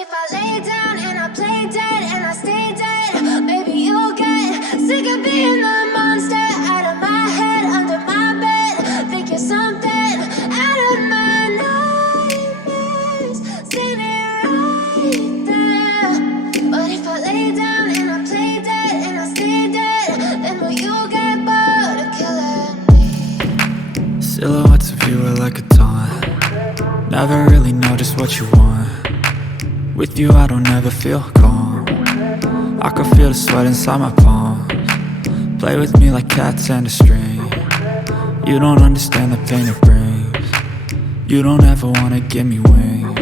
if I lay down and I play dead and I stay dead? Maybe you'll get sick of being the monster out of my head, under my bed. Think you're something out of my nightmares, standing right there. But if I lay down and I play dead and I stay dead, then will you get bored of killing me? Silhouettes of you are like a taunt. Never really know just what you want. With you I don't ever feel calm. I can feel the sweat inside my palms. Play with me like cats and a string. You don't understand the pain it brings. You don't ever wanna give me wings.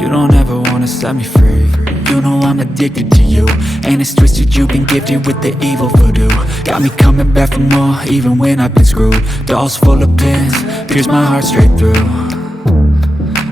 You don't ever wanna set me free. You know I'm addicted to you, and it's twisted, you've been gifted with the evil voodoo. Got me coming back for more, even when I've been screwed. Dolls full of pins, pierce my heart straight through.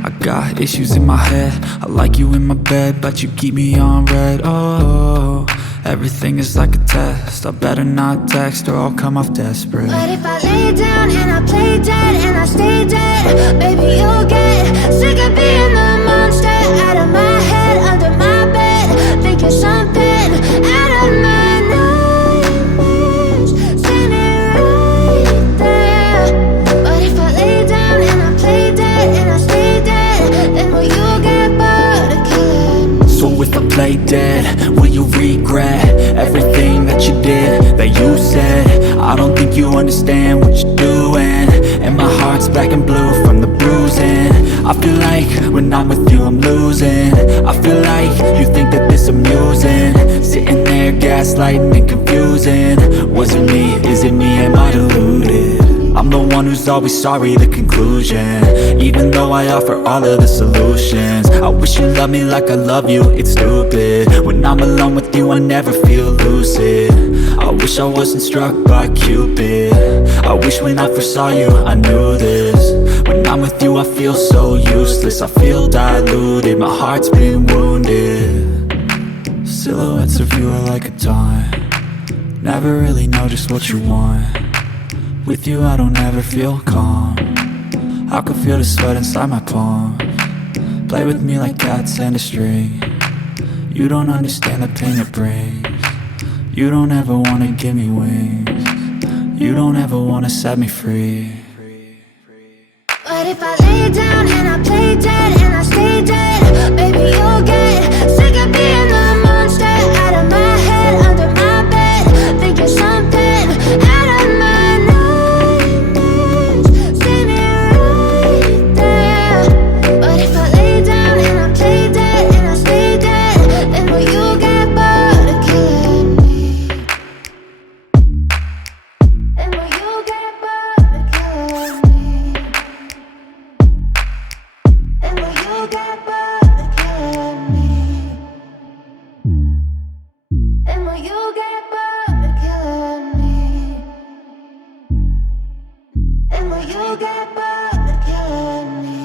I got issues in my head, I like you in my bed, but you keep me on red. Oh, everything is like a test, I better not text or I'll come off desperate. But if I lay down and I play dead and I stay dead, baby you'll get sick of being the monster out of my head, under my bed. Think you're something out of my nightmares, standing right there. But if I lay down and I play dead and I stay dead, then will you get bored of killing me? So if I play dead, will you regret everything that you did, that you said? I don't think you understand what you're doing, and my heart's black and blue from the bruising. I feel like when I'm with you I'm losing. I feel like you think that this amusing, sitting there gaslighting and confusing. Was it me? Is it me? Am I deluded? I'm the one who's always sorry, the conclusion, even though I offer all of the solutions. I wish you loved me like I love you, it's stupid. When I'm alone with you I never feel lucid. I wish I wasn't struck by Cupid. I wish when I first saw you I knew this. When I'm with you I feel so useless, I feel diluted, my heart's been wounded. Silhouettes of you are like a taunt. Never really know just what you want. With you I don't ever feel calm. I can feel the sweat inside my palms. Play with me like cats and a string. You don't understand the pain it brings. You don't ever wanna give me wings. You don't ever wanna set me free. But if I lay down and I play dead and I stay dead, baby you'll get sick of being the monster out of my head, under my bed. Think you're something out of my nightmares, standing right there. But if I lay down and I play dead and I stay dead, then will you get bored of killing me? Then will you get bored of killing me? And will you get bored of killing me? And will you get bored of killing me? And will you get bored of killing me?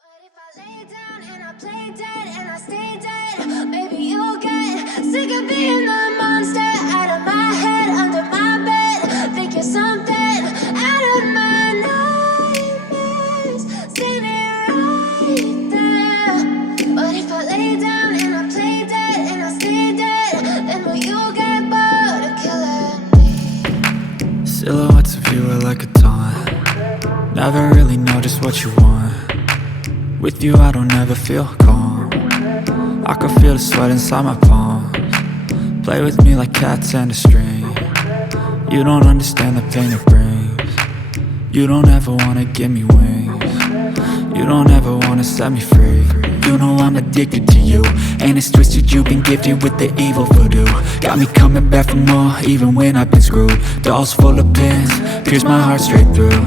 But if I lay down and I play dead and I stay dead, baby you'll get sick of being the monster out of my head, under my bed. Think you're something out of my nightmares, standing right there. But if I lay down and I play dead and I stay dead, then will you get bored of killing me? Silhouettes of you are like a taunt. Never really know just what you want. With you I don't ever feel calm. I can feel the sweat inside my palms. Play with me like cats and a string. You don't understand the pain it brings. You don't ever wanna give me wings. You don't ever wanna set me free. You know I'm addicted to you, and it's twisted, you've been gifted with the evil voodoo. Got me coming back for more, even when I've been screwed. Dolls full of pins, pierce my heart straight through.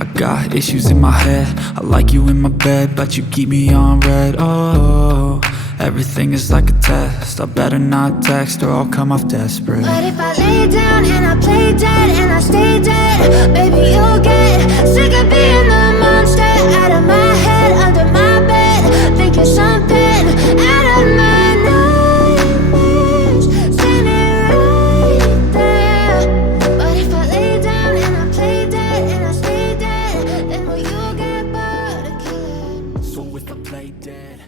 I got issues in my head, I like you in my bed, but you keep me on red. Oh, everything is like a test, I better not text or I'll come off desperate. But if I lay down and I play dead and I stay dead, baby you'll get sick of being the monster out of my head, under my bed. Think you're something out of my nightmares, standing right there. But if I lay down and I play dead and I stay dead, then will you get bored of killing me? So if I play dead,